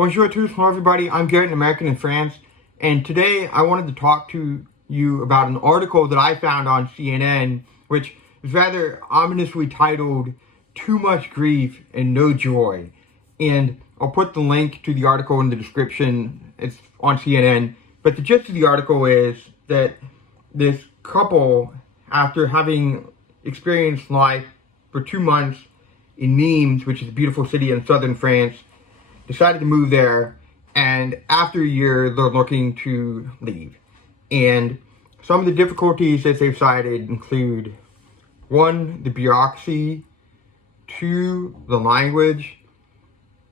Bonjour à tous, hello everybody. I'm Garrett, an American in France, and today I wanted to talk to you about an article that I found on CNN, which is rather ominously titled, "Too Much Grief and No Joy." And I'll put the link to the article in the description. It's on CNN. But the gist of the article is that this couple, after having experienced life for 2 months in Nimes, which is a beautiful city in southern France, decided to move there, and after a year, they're looking to leave. And some of the difficulties that they've cited include 1, the bureaucracy, 2, the language,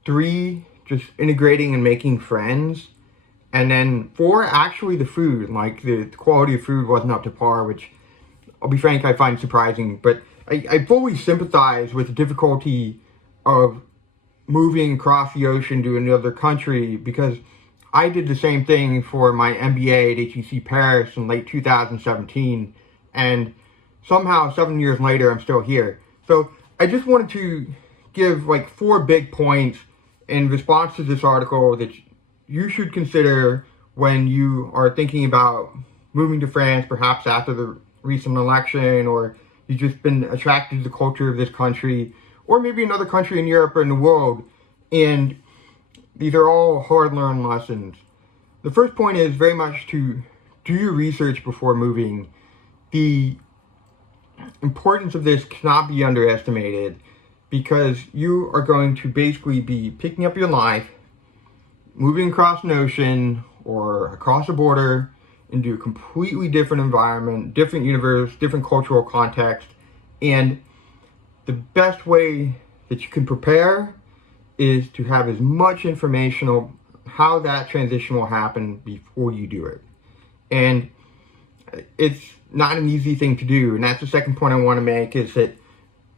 3, just integrating and making friends, and then 4, actually the food. Like, the quality of food wasn't up to par, which, I'll be frank, I find surprising. But I fully sympathize with the difficulty of moving across the ocean to another country, because I did the same thing for my MBA at HEC Paris in late 2017, and somehow 7 years later I'm still here. So I just wanted to give like 4 big points in response to this article that you should consider when you are thinking about moving to France, perhaps after the recent election, or you've just been attracted to the culture of this country, or maybe another country in Europe or in the world. And these are all hard-learned lessons. The first point is very much to do your research before moving. The importance of this cannot be underestimated, because you are going to basically be picking up your life, moving across an ocean or across a border into a completely different environment, different universe, different cultural context. And the best way that you can prepare is to have as much information on how that transition will happen before you do it. And it's not an easy thing to do. And that's the second point I want to make, is that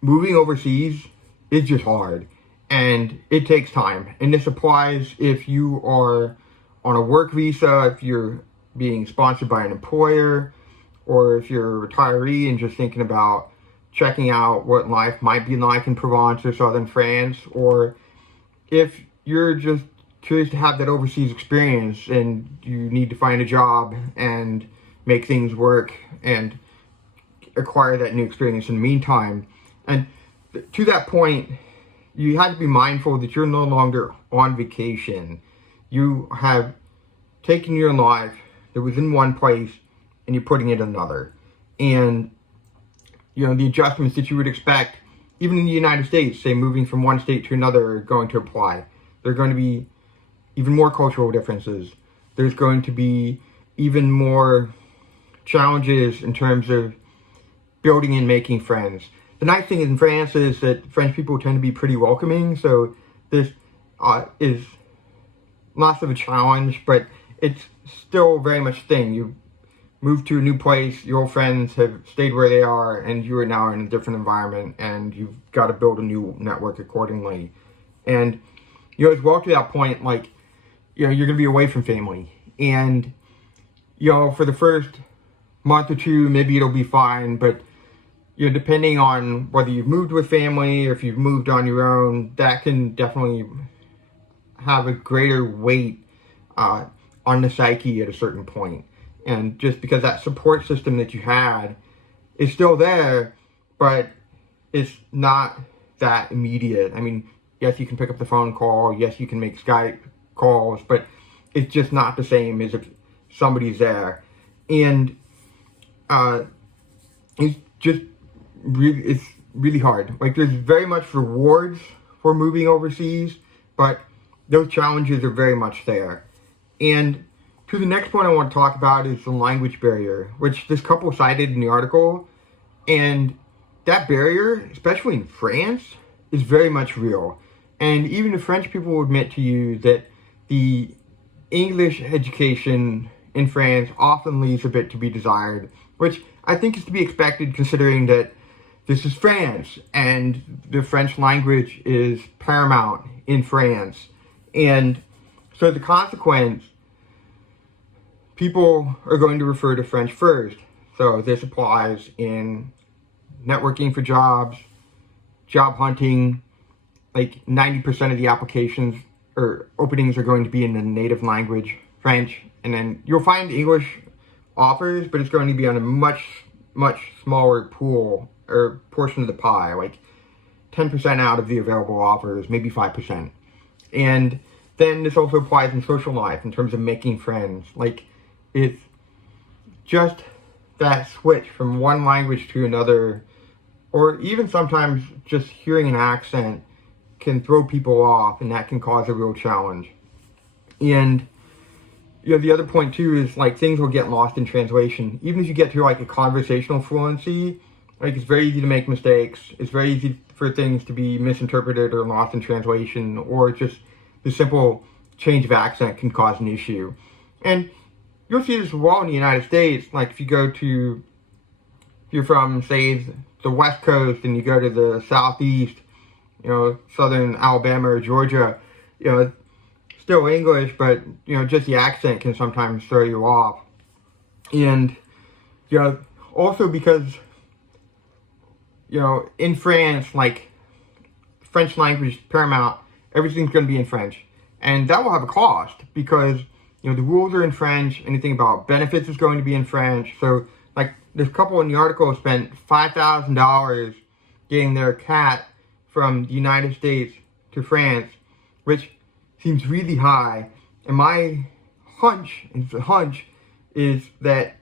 moving overseas is just hard, and it takes time. And this applies if you are on a work visa, if you're being sponsored by an employer, or if you're a retiree and just thinking about checking out what life might be like in Provence or southern France, or if you're just curious to have that overseas experience and you need to find a job and make things work and acquire that new experience in the meantime. And to that point, you have to be mindful that you're no longer on vacation. You have taken your life that was in one place and you're putting it in another. And the adjustments that you would expect, even in the United States, say moving from one state to another, are going to apply. There are going to be even more cultural differences. There's going to be even more challenges in terms of building and making friends. The nice thing in France is that French people tend to be pretty welcoming, so this is less of a challenge, but it's still very much a thing. You move to a new place, your old friends have stayed where they are, and you are now in a different environment, and you've got to build a new network accordingly. And as well, to that point, you're going to be away from family, and for the first month or two, maybe it'll be fine, but depending on whether you've moved with family or if you've moved on your own, that can definitely have a greater weight on the psyche at a certain point. And just because that support system that you had is still there, but it's not that immediate. I mean, yes, you can pick up the phone call, yes, you can make Skype calls, but it's just not the same as if somebody's there. And it's really hard. There's very much rewards for moving overseas, but those challenges are very much there. And to the next point I want to talk about is the language barrier, which this couple cited in the article. And that barrier, especially in France, is very much real. And even the French people will admit to you that the English education in France often leaves a bit to be desired, which I think is to be expected, considering that this is France and the French language is paramount in France. And so the consequence, people are going to refer to French first. So this applies in networking for jobs, job hunting. Like 90% of the applications or openings are going to be in the native language, French, and then you'll find English offers, but it's going to be on a much smaller pool or portion of the pie, like 10% out of the available offers, maybe 5%. And then this also applies in social life in terms of making friends. Like, it's just that switch from one language to another, or even sometimes just hearing an accent can throw people off, and that can cause a real challenge. And the other point too is, like, things will get lost in translation. Even if you get to like a conversational fluency, like, it's very easy to make mistakes. It's very easy for things to be misinterpreted or lost in translation, or just the simple change of accent can cause an issue. And you'll see this as well in the United States. Like, if you're from, say, the West Coast and you go to the Southeast, southern Alabama or Georgia, still English, but, just the accent can sometimes throw you off. And, also because, in France, like, French language is paramount, everything's going to be in French. And that will have a cost because, the rules are in French, anything about benefits is going to be in French. So, like, this couple in the article spent $5,000 getting their cat from the United States to France, which seems really high. And my hunch is that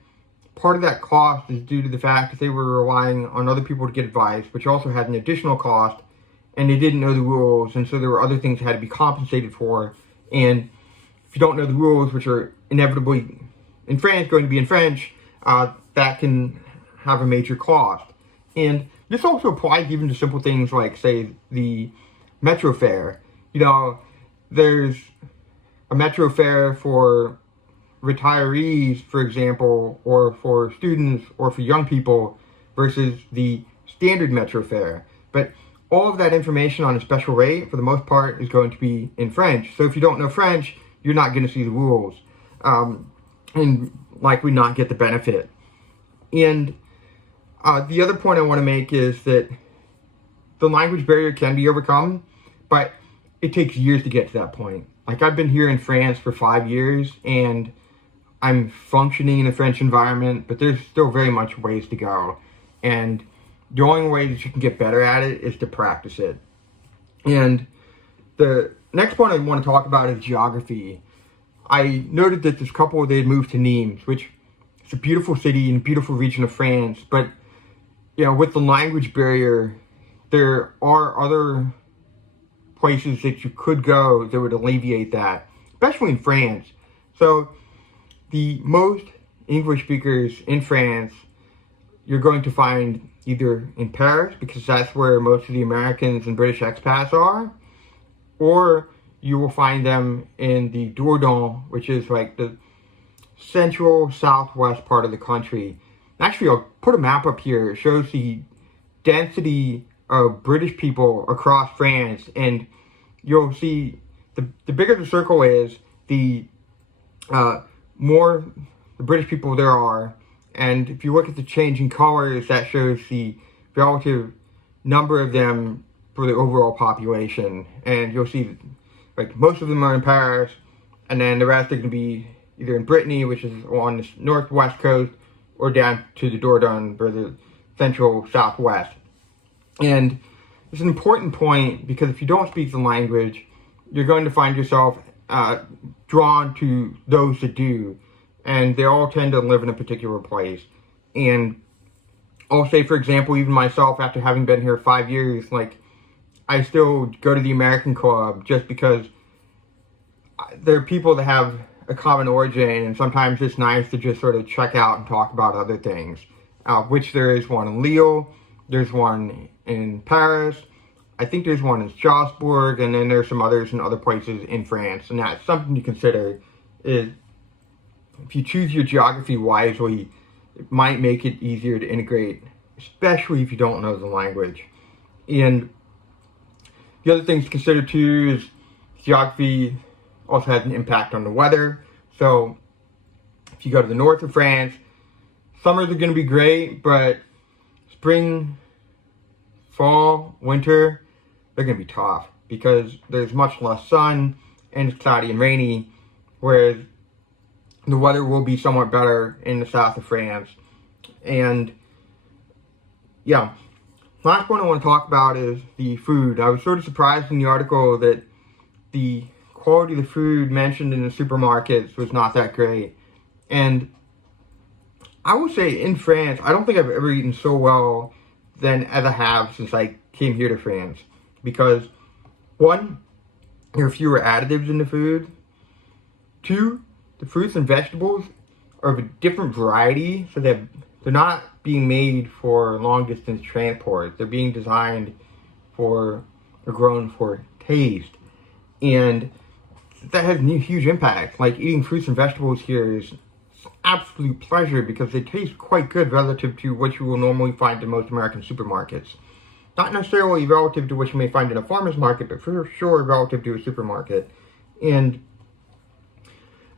part of that cost is due to the fact that they were relying on other people to get advice, which also had an additional cost, and they didn't know the rules, and so there were other things that had to be compensated for. And if you don't know the rules, which are inevitably in France going to be in French, that can have a major cost. And this also applies even to simple things like, say, the metro fare. There's a metro fare for retirees, for example, or for students, or for young people, versus the standard metro fare. But all of that information on a special rate, for the most part, is going to be in French. So if you don't know French, you're not going to see the rules, and likely not get the benefit. And the other point I want to make is that the language barrier can be overcome, but it takes years to get to that point. Like, I've been here in France for 5 years, and I'm functioning in a French environment, but there's still very much ways to go. And the only way that you can get better at it is to practice it. And the next point I want to talk about is geography. I noted that this couple, they had moved to Nimes, which is a beautiful city in a beautiful region of France, but with the language barrier, there are other places that you could go that would alleviate that, especially in France. So the most English speakers in France, you're going to find either in Paris, because that's where most of the Americans and British expats are, or you will find them in the Dordogne, which is like the central southwest part of the country. Actually, I'll put a map up here. It shows the density of British people across France, and you'll see the bigger the circle is, the more the British people there are. And if you look at the changing colors, that shows the relative number of them for the overall population. And you'll see, like, most of them are in Paris, and then the rest are going to be either in Brittany, which is on the northwest coast, or down to the Dordogne, or the central southwest. And it's an important point, because if you don't speak the language, you're going to find yourself drawn to those that do. And they all tend to live in a particular place. And I'll say, for example, even myself, after having been here 5 years, like, I still go to the American Club just because there are people that have a common origin, and sometimes it's nice to just sort of check out and talk about other things, which there is one in Lille, there's one in Paris, I think there's one in Strasbourg, and then there's some others in other places in France. And that's something to consider, is if you choose your geography wisely, it might make it easier to integrate, especially if you don't know the language. And the other things to consider too is geography also has an impact on the weather. So if you go to the north of France, summers are going to be great, but spring, fall, winter, they're going to be tough because there's much less sun. and it's cloudy and rainy, whereas the weather will be somewhat better in the south of France. And yeah, last point I want to talk about is the food. I was sort of surprised in the article that the quality of the food mentioned in the supermarkets was not that great. And I would say in France, I don't think I've ever eaten so well than as I have since I came here to France. Because one, there are fewer additives in the food. Two, the fruits and vegetables are of a different variety, so they're not being made for long distance transport. They're being designed or grown for taste. And that has a huge impact. Like eating fruits and vegetables here is absolute pleasure because they taste quite good relative to what you will normally find in most American supermarkets. Not necessarily relative to what you may find in a farmer's market, but for sure relative to a supermarket. And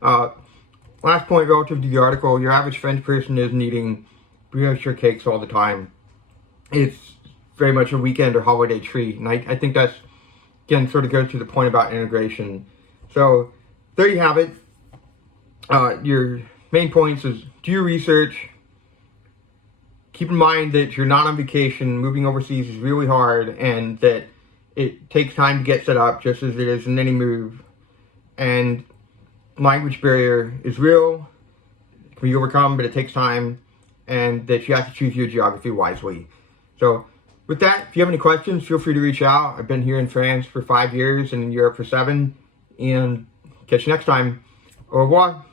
last point relative to the article, your average French person isn't eating brioche or cakes all the time. It's very much a weekend or holiday treat. And I think that's, again, sort of goes to the point about integration. So there you have it. Your main points is do your research. Keep in mind that you're not on vacation. Moving overseas is really hard and that it takes time to get set up just as it is in any move. And language barrier is real, it can be overcome, but it takes time, and that you have to choose your geography wisely. So with that, if you have any questions, feel free to reach out. I've been here in France for 5 years and in Europe for 7, and catch you next time. Au revoir.